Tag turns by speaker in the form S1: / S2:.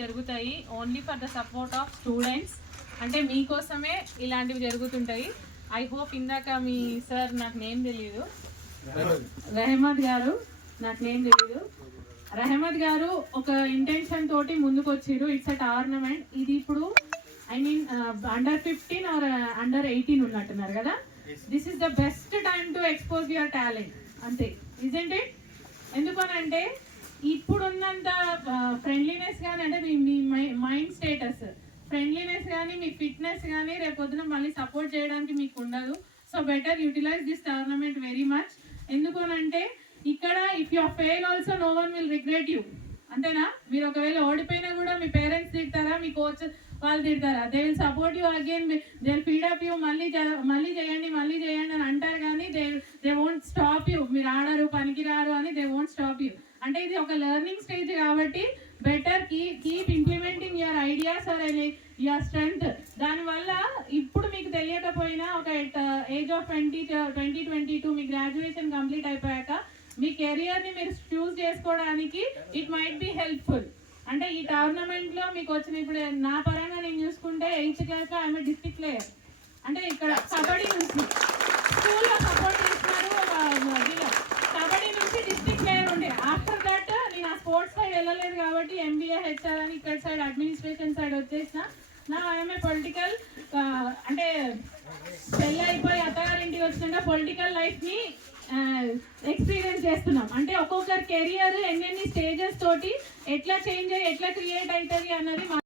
S1: జరుగుతాయి only for the support of students అంటే మీకోసమే ఇలాంటివి జరుగుతుంటాయి. ఐ హోప్ ఇందాక మీ సార్ నాకు నేమ్ తెలియదు రెహమద్ గారు. నాకు నేమ్ తెలియదు రెహమద్ గారు ఒక ఇంటెన్షన్ తోటి ముందుకు వచ్చిర్రు ఇట్స్ అ టోర్నమెంట్ ఇది ఇప్పుడు I mean under fifteen or under eighteen ఉన్నట్టున్నారు కదా? This is the best time to expose your talent అంతే. ఇజెంట్ ఇట్ ఎందుకనంటే ఇప్పుడున్నంత ఫ్రెండ్లీనెస్ కానీ అంటే మీ మీ మైండ్ స్టేటస్. ఫ్రెండ్లీనెస్ కానీ మీ ఫిట్నెస్ కానీ రేపొద్దున మళ్ళీ సపోర్ట్ చేయడానికి మీకు ఉండదు. So better utilise this tournament very much. ఎందుకనంటే ఇక్కడ if you fail also no one will regret you. అంతేనా? మీరు ఒకవేళ ఓడిపోయినా కూడా మీ పేరెంట్స్ తిడతారా? మీ కోచ్ వాళ్ళు తిడతారా? They will support you again they feed up you మళ్ళీ మళ్ళీ చేయండి మళ్ళీ చేయండి అని అంటారు కానీ they they won't stop you. మీరు ఆడరు పనికిరారు అని దే వోంట్ స్టాప్ యూ. అంటే ఇది ఒక లెర్నింగ్ స్టేజ్ కాబట్టి better key keep implementing your ideas or your strength దానివల్ల ఇప్పుడు మీకు తెలియకపోయినా ఒక age of twenty twenty twenty two me graduation complete అయిపోయాక మీ కెరియర్ని మీరు చూస్ చేసుకోవడానికి ఇట్ మైట్ బి హెల్ప్ఫుల్ అంటే ఈ టోర్నమెంట్లో మీకు వచ్చిన ఇప్పుడు నా పరంగా నేను చూసుకుంటే ఎయిత్ క్లాస్లో ఆమె డిస్ట్రిక్ట్ ప్లేయర్ అంటే ఇక్కడ కబడ్డీ స్పోర్ట్స్ సైడ్ వెళ్ళలేదు కాబట్టి ఎంబీఏ హెచ్ఆర్ అని ఇక్కడ సైడ్ అడ్మినిస్ట్రేషన్ సైడ్ వచ్చేసిన. నా ఆమె పొలిటికల్ అంటే పెళ్ళి అయిపోయి అత్తగారింటికి వచ్చినాక పొలిటికల్ లైఫ్ని ఎక్స్పీరియన్స్ చేస్తున్నాం. అంటే ఒక్కొక్కరి కెరియర్ ఎన్నెన్ని స్టేజెస్ తోటి ఎట్లా చేంజ్ అయ్యి ఎట్లా క్రియేట్ అవుతుంది అన్నది మా